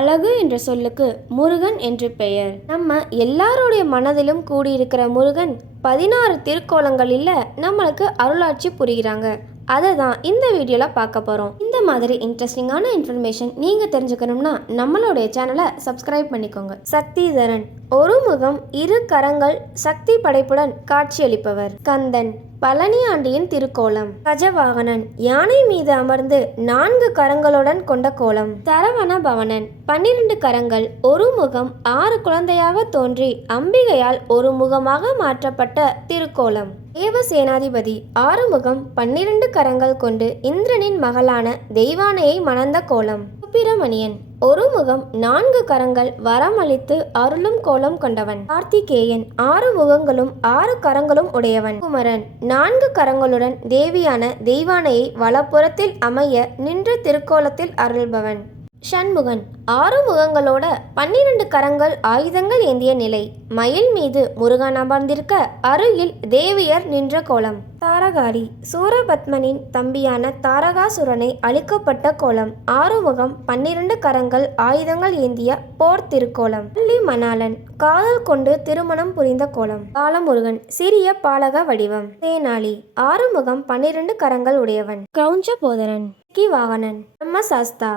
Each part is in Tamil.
அழகு என்ற சொல்லுக்கு முருகன் என்று பெயர். நம்ம எல்லாருடைய மனதிலும் கூடியிருக்கிற முருகன் பதினாறு திருக்கோலங்களில் நம்மளுக்கு அருளாட்சி புரிகிறாங்க. அதை தான் இந்த வீடியோவில் பார்க்க போகிறோம் இந்த மாதிரி இன்ட்ரெஸ்டிங்கான இன்ஃபர்மேஷன் நீங்கள் தெரிஞ்சுக்கணும்னா நம்மளுடைய சேனலை சப்ஸ்கிரைப் பண்ணிக்கோங்க. சக்திதரன் ஒரு முகம் இரு கரங்கள் சக்தி படைப்புடன் காட்சியளிப்பவர். கந்தன் பழனி ஆண்டியின் திருக்கோலம். கஜவாகனன் யானை மீது அமர்ந்து நான்கு கரங்களுடன் கொண்ட கோலம். சரவண பவனன் பன்னிரண்டு கரங்கள் ஒரு முகம் ஆறு குழந்தையாக தோன்றி அம்பிகையால் ஒரு முகமாக மாற்றப்பட்ட திருக்கோலம். தேவசேனாதிபதி ஆறுமுகம் பன்னிரண்டு கரங்கள் கொண்டு இந்திரனின் மகளான தெய்வானையை மணந்த கோலம். சுப்பிரமணியன். ஒரு முகம் நான்கு கரங்கள் வரமளித்து அருளும் கோலம் கொண்டவன். கார்த்திகேயன் ஆறு முகங்களும் ஆறு கரங்களும் உடையவன். குமரன் நான்கு கரங்களுடன் தேவியான தெய்வானையை வலப்புறத்தில் அமைய நின்ற திருக்கோலத்தில் அருள்பவன். ஷண்முகன் ஆறு முகங்களோட பன்னிரண்டு கரங்கள் ஆயுதங்கள் ஏந்திய நிலை. மயில் மீது முருகன் அமர்ந்திருக்க அருகில் தேவியர் நின்ற கோலம். தாரகாரி சூரபத்மனின் தம்பியான தாரகாசுரனை அழிக்கப்பட்ட கோலம். ஆறுமுகம் பன்னிரண்டு கரங்கள் ஆயுதங்கள் ஏந்திய போர் திருக்கோலம். பள்ளி மணாளன் காதல் கொண்டு திருமணம் புரிந்த கோலம். பாலமுருகன் சிறிய பாலக வடிவம். தேனாளி ஆறுமுகம் பன்னிரண்டு கரங்கள் உடையவன். கிரௌஞ்ச போதரன் வாகனன் பிரம்மசாஸ்தா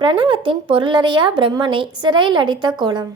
பிரணவத்தின் பொருளறியா பிரம்மனை சிறையில் அடித்த கோலம்.